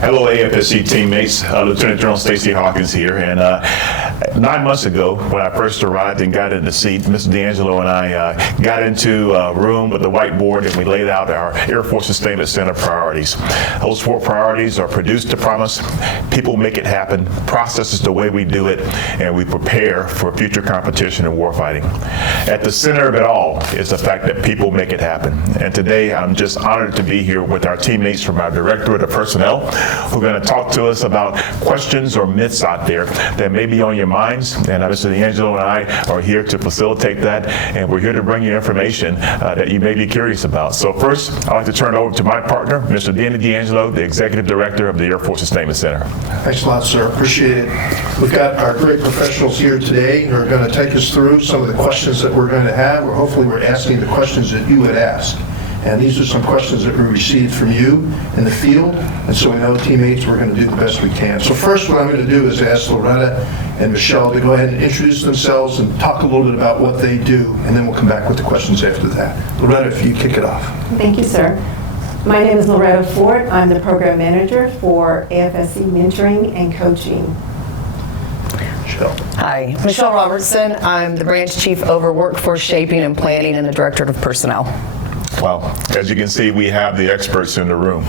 Hello, AFSC teammates. Lieutenant General Stacy Hawkins here. And 9 months ago, when I first arrived and got in the seat, Mr. D'Angelo and I got into a room with the whiteboard and we laid out our Air Force Sustainment Center priorities. Those 4 priorities are produce to promise, people make it happen, process is the way we do it, and we prepare for future competition and warfighting. At the center of it all is the fact that people make it happen. And today, I'm just honored to be here with our teammates from our Directorate of Personnel, who are going to talk to us about questions or myths out there that may be on your minds. And Mr. D'Angelo and I are here to facilitate that, and we're here to bring you information that you may be curious about. So first, I'd like to turn it over to my partner, Mr. Danny D'Angelo, the Executive Director of the Air Force Sustainment Center. Thanks a lot, sir. Appreciate it. We've got our great professionals here today who are going to take us through some of the questions that we're going to have. Hopefully we're asking the questions that you would ask. And these are some questions that we received from you in the field. And so we know, teammates, we're going to do the best we can. So first, what I'm going to do is ask Loretta and Michelle to go ahead and introduce themselves and talk a little bit about what they do. And then we'll come back with the questions after that. Loretta, if you kick it off. Thank you, sir. My name is Loretta Ford. I'm the Program Manager for AFSC Mentoring and Coaching. Michelle. Hi, Michelle Robertson. I'm the Branch Chief over Workforce Shaping and Planning and the Directorate of Personnel. Well, as you can see, we have the experts in the room.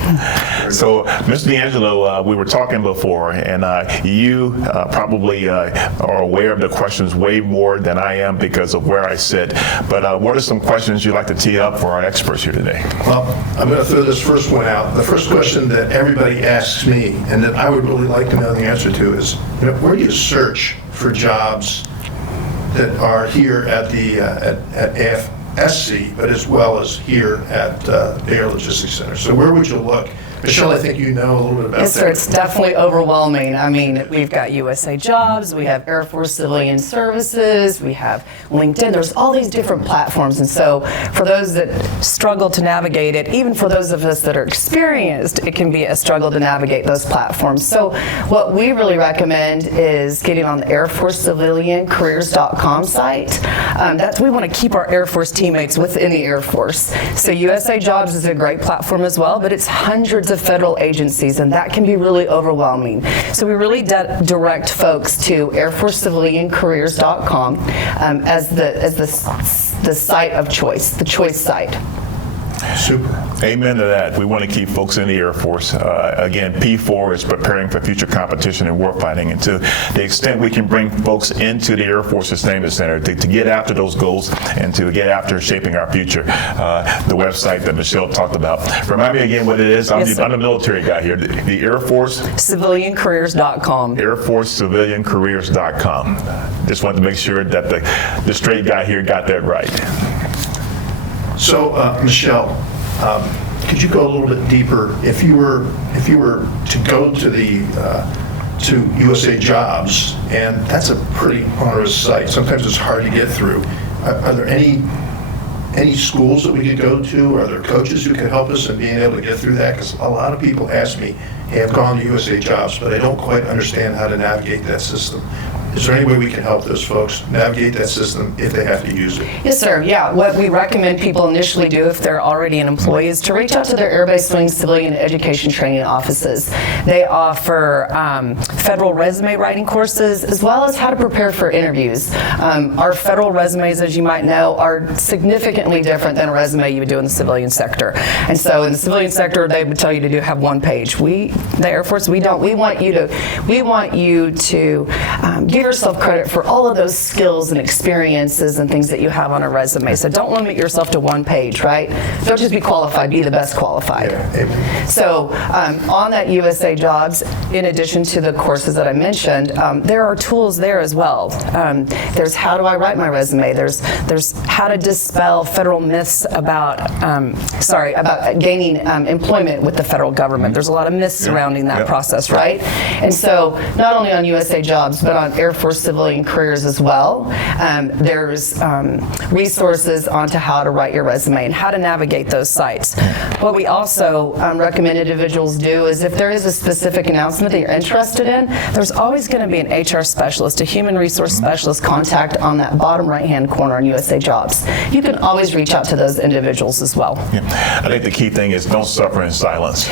So, Mr. D'Angelo, we were talking before, and you probably are aware of the questions way more than I am because of where I sit. But what are some questions you'd like to tee up for our experts here today? Well, I'm going to throw this first one out. The first question that everybody asks me, and that I would really like to know the answer to, is, where do you search for jobs that are here at the at AFSC, but as well as here at the Air Logistics Center? So where would you look? Michelle, I think you know a little bit about Yes, that. sir. It's definitely overwhelming. I mean, we've got USA Jobs, we have Air Force Civilian Services, we have LinkedIn. There's all these different platforms. And so for those that struggle to navigate it, even for those of us that are experienced, it can be a struggle to navigate those platforms. So what we really recommend is getting on the AirForceCivilianCareers.com site. We want to keep our Air Force teammates within the Air Force. So USA Jobs is a great platform as well, but it's hundreds of federal agencies, and that can be really overwhelming. So we really direct folks to AirForceCivilianCareers.com as the site of choice, the choice site. Super. Amen to that. We want to keep folks in the Air Force. Again, P4 is preparing for future competition and warfighting. And to the extent we can bring folks into the Air Force Sustainment Center to get after those goals and to get after shaping our future, the website that Michelle talked about. Remind me again what it is. I'm the military guy here. The Air Force CivilianCareers.com. AirForceCivilianCareers.com. Just wanted to make sure that the straight guy here got that right. So, Michelle, could you go a little bit deeper? If you were to go to to USA Jobs, and that's a pretty onerous site. Sometimes it's hard to get through. Are there any schools that we could go to? Are there coaches who could help us in being able to get through that? Because a lot of people ask me, hey, I've gone to USA Jobs, but I don't quite understand how to navigate that system. Is there any way we can help those folks navigate that system if they have to use it? Yes, sir. Yeah. What we recommend people initially do if they're already an employee is to reach out to their Air Base Wing Civilian Education Training offices. They offer federal resume writing courses as well as how to prepare for interviews. Our federal resumes, as you might know, are significantly different than a resume you would do in the civilian sector. And so in the civilian sector, they would tell you to have one page. The Air Force, we don't. We want you to give yourself credit for all of those skills and experiences and things that you have on a resume. So don't limit yourself to one page, right? Don't just be qualified, be the best qualified. Yeah. So on that USA Jobs, in addition to the courses that I mentioned, there are tools there as well. There's how do I write my resume? There's how to dispel federal myths about gaining employment with the federal government. There's a lot of myths surrounding that process, right? And so not only on USA Jobs, but on Air Air Force Civilian Careers as well. There's resources onto how to write your resume and how to navigate those sites. What we also recommend individuals do is if there is a specific announcement that you're interested in, there's always going to be an HR specialist, a human resource specialist contact on that bottom right-hand corner on USA Jobs. You can always reach out to those individuals as well. Yeah. I think the key thing is don't suffer in silence.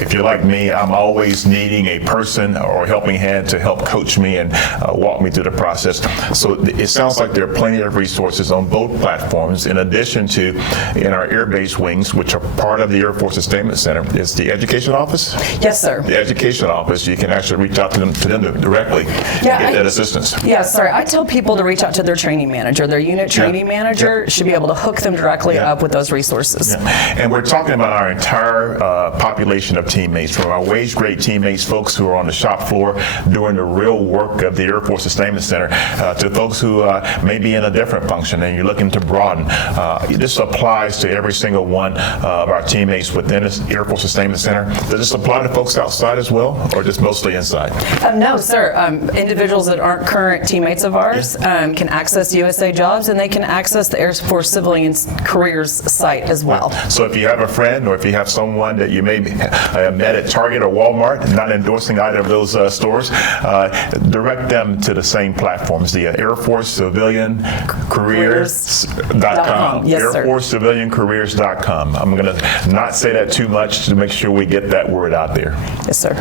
If you're like me, I'm always needing a person or a helping hand to help coach me and walk me through the process. So it sounds like there are plenty of resources on both platforms. In addition to, in our Air Base wings, which are part of the Air Force Sustainment Center, is the Education Office. Yes, sir. The Education Office, you can actually reach out to them directly and get that assistance. Yeah, sorry. I tell people to reach out to their training manager. Their unit training manager should be able to hook them directly up with those resources. Yeah. And we're talking about our entire population of teammates, from our wage grade teammates, folks who are on the shop floor doing the real work of the Air Force Sustainment Center, to folks who may be in a different function and you're looking to broaden. This applies to every single one of our teammates within the Air Force Sustainment Center. Does this apply to folks outside as well, or just mostly inside? No, sir. Individuals that aren't current teammates of ours can access USA Jobs, and they can access the Air Force Civilian Careers site as well. So if you have a friend or if you have someone that you may have met at Target or Walmart, not endorsing either of those stores, direct them to the same platforms, the Air Force Civilian Careers.com. Yes, sir. Air Force Civilian Careers.com. I'm going to not say that too much to make sure we get that word out there. Yes, sir.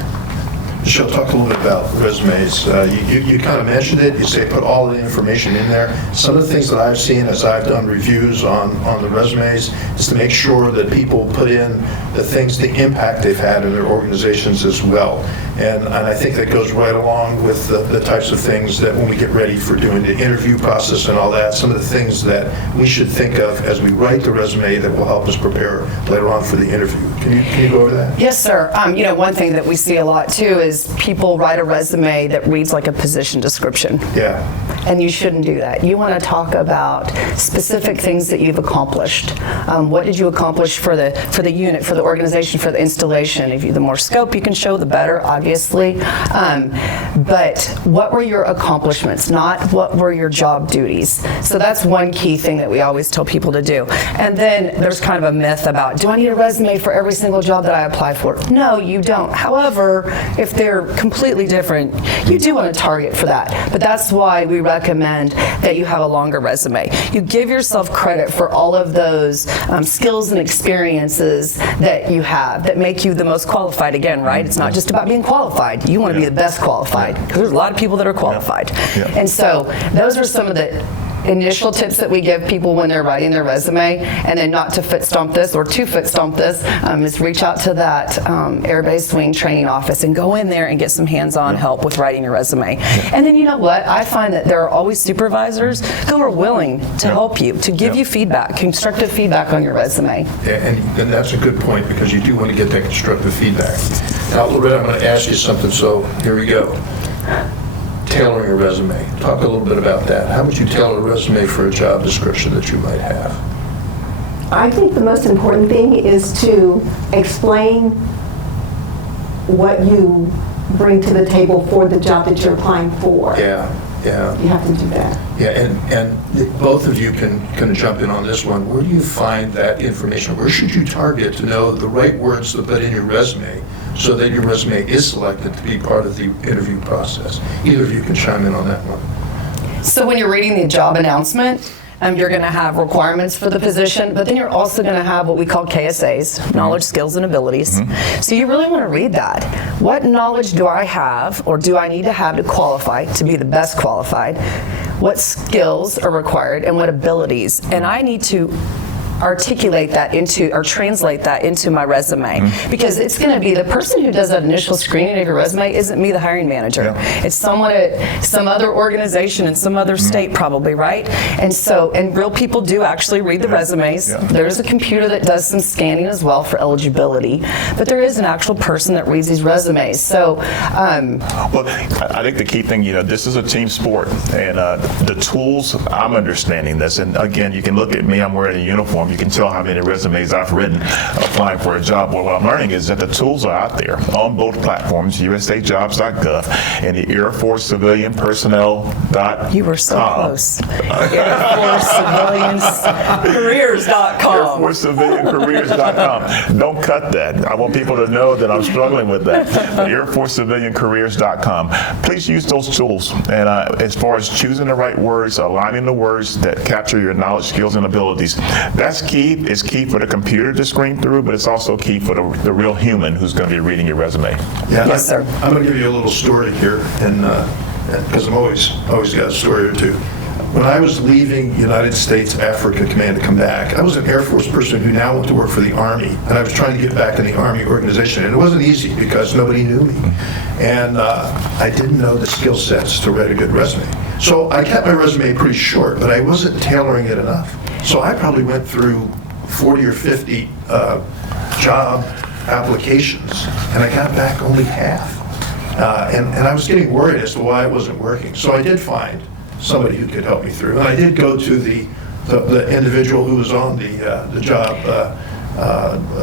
Michelle, talk a little bit about resumes. You kind of mentioned it. You say put all the information in there. Some of the things that I've seen as I've done reviews on the resumes is to make sure that people put in the things, the impact they've had in their organizations as well. And I think that goes right along with the types of things that when we get ready for doing the interview process and all that, some of the things that we should think of as we write the resume that will help us prepare later on for the interview. Can you go over that? Yes, sir. One thing that we see a lot too is people write a resume that reads like a position description. Yeah. And you shouldn't do that. You want to talk about specific things that you've accomplished. What did you accomplish for the unit, for the organization, for the installation? The more scope you can show, the better, obviously. But what were your accomplishments, not what were your job duties? So that's one key thing that we always tell people to do. And then there's kind of a myth about, do I need a resume for every single job that I apply for? No, you don't. However, if they're completely different, you do want to target for that. But that's why we recommend that you have a longer resume. You give yourself credit for all of those skills and experiences that you have that make you the most qualified again, right? It's not just about being qualified. You want to be the best qualified, because there's a lot of people that are qualified. And so those are some of the initial tips that we give people when they're writing their resume. And then not to foot stomp this or to foot stomp this, is reach out to that Air Base Wing Training Office and go in there and get some hands-on help with writing your resume. And then you know what? I find that there are always supervisors who are willing to help you, to give you feedback, constructive feedback on your resume. And that's a good point, because you do want to get that constructive feedback. Now, Loretta, I'm going to ask you something, so here we go. Tailoring a resume. Talk a little bit about that. How would you tailor a resume for a job description that you might have? I think the most important thing is to explain what you bring to the table for the job that you're applying for. Yeah. You have to do that. Yeah, and both of you can jump in on this one. Where do you find that information? Where should you target to know the right words to put in your resume so that your resume is selected to be part of the interview process? Either of you can chime in on that one. So when you're reading the job announcement, you're going to have requirements for the position, but then you're also going to have what we call KSAs, knowledge, skills, and abilities. So you really want to read that. What knowledge do I have, or do I need to have to qualify, to be the best qualified? What skills are required, and what abilities? And I need to articulate that into, or translate that into my resume, because it's going to be the person who does that initial screening of your resume isn't me, the hiring manager. It's someone at some other organization in some other state, probably, right? And so, and real people do actually read the resumes. There's a computer that does some scanning as well for eligibility, but there is an actual person that reads these resumes. So, well, I think the key thing, this is a team sport, and the tools, I'm understanding this, and again, you can look at me, I'm wearing a uniform, platform. You can tell how many resumes I've written applying for a job. Well, what I'm learning is that the tools are out there on both platforms, usajobs.gov and the Air Force Civilian Personnel.com. You were so close. AirForceCiviliansCareers.com. AirForceCivilianCareers.com. Don't cut that. I want people to know that I'm struggling with that. AirForceCivilianCareers.com. Please use those tools. And as far as choosing the right words, aligning the words that capture your knowledge, skills, and abilities, that's key. It's key for the computer to screen through, but it's also key for the real human who's going to be reading your resume. Yeah, Yes, sir. I'm going to give you a little story here, and because I'm always got a story or two. When I was leaving United States Africa Command to come back, I was an Air Force person who now went to work for the Army, and I was trying to get back in the Army organization, and it wasn't easy because nobody knew me, and I didn't know the skill sets to write a good resume. So I kept my resume pretty short, but I wasn't tailoring it enough. So I probably went through 40 or 50 job applications, and I got back only half. And I was getting worried as to why it wasn't working. So I did find somebody who could help me through. And I did go to the individual who was on the job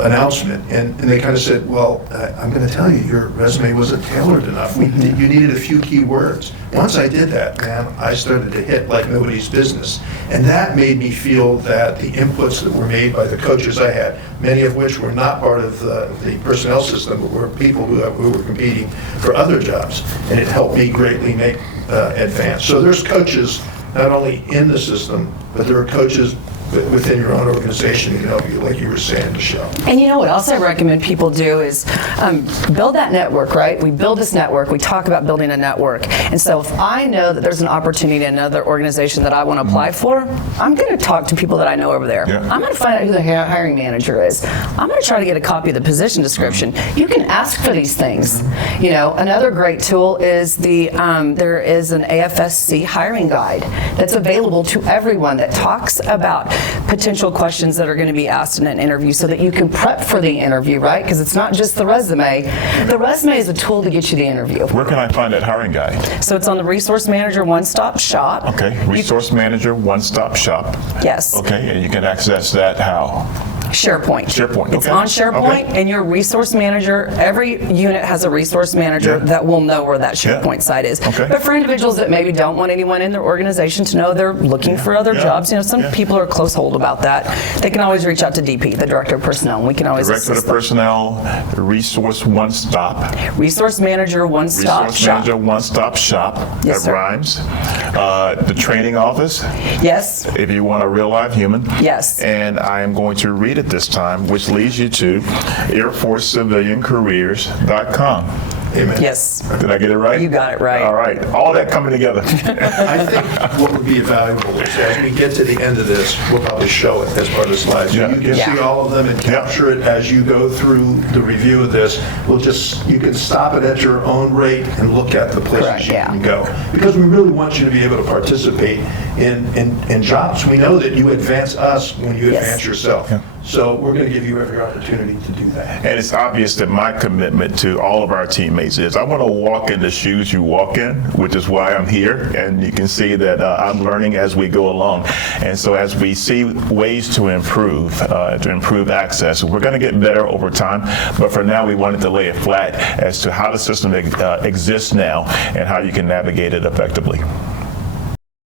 announcement, and they kind of said, well, I'm going to tell you, your resume wasn't tailored enough. You needed a few key words. Once I did that, man, I started to hit like nobody's business. And that made me feel that the inputs that were made by the coaches I had, many of which were not part of the personnel system, but were people who were competing for other jobs. And it helped me greatly make advance. So there's coaches not only in the system, but there are coaches within your own organization can help you, like you were saying, Michelle. And you know what else I recommend people do is build that network, right? We build this network. We talk about building a network. And so if I know that there's an opportunity in another organization that I want to apply for, I'm going to talk to people that I know over there. Yeah. I'm going to find out who the hiring manager is. I'm going to try to get a copy of the position description. You can ask for these things. You know, another great tool is there is an AFSC hiring guide that's available to everyone that talks about potential questions that are going to be asked in an interview so that you can prep for the interview, right? Because it's not just the resume. The resume is a tool to get you the interview. Where can I find that hiring guide? So it's on the Resource Manager One-Stop Shop. Okay, Resource Manager One-Stop Shop. Yes. Okay, and you can access that how? SharePoint. SharePoint, It's okay. on SharePoint, Okay. and your resource manager, every unit has a resource manager Yeah. that will know where that SharePoint site is. Okay. But for individuals that maybe don't want anyone in their organization to know they're looking for other Yeah. jobs, you know, some Yeah. people are close hold about that. They can always reach out to DP, the Director of Personnel, and we can always Director of assist them. Personnel, Resource One-Stop. Resource Manager One-Stop Resource Shop. Manager One-Stop Shop. Yes, That sir. rhymes. The training office, Yes, if you want a real live human. yes. And I am going to read it this time, which leads you to AirForceCivilianCareers.com. Amen. Yes. Did I get it right? You got it right. All right. All that coming together. I think what would be valuable is as we get to the end of this, we'll probably show it as part of the slides. So Yeah. you can Yeah. see all of them and capture it as you go through the review of this. You can stop it at your own rate and look at the places Correct, you yeah. can go. Because we really want you to be able to participate in jobs. We know that you advance us when you Yes. advance yourself. So we're going to give you every opportunity to do that. And it's obvious that my commitment to all of our teammates is I want to walk in the shoes you walk in, which is why I'm here. And you can see that I'm learning as we go along. And so as we see ways to improve access, we're going to get better over time. But for now, we wanted to lay it flat as to how the system exists now and how you can navigate it effectively.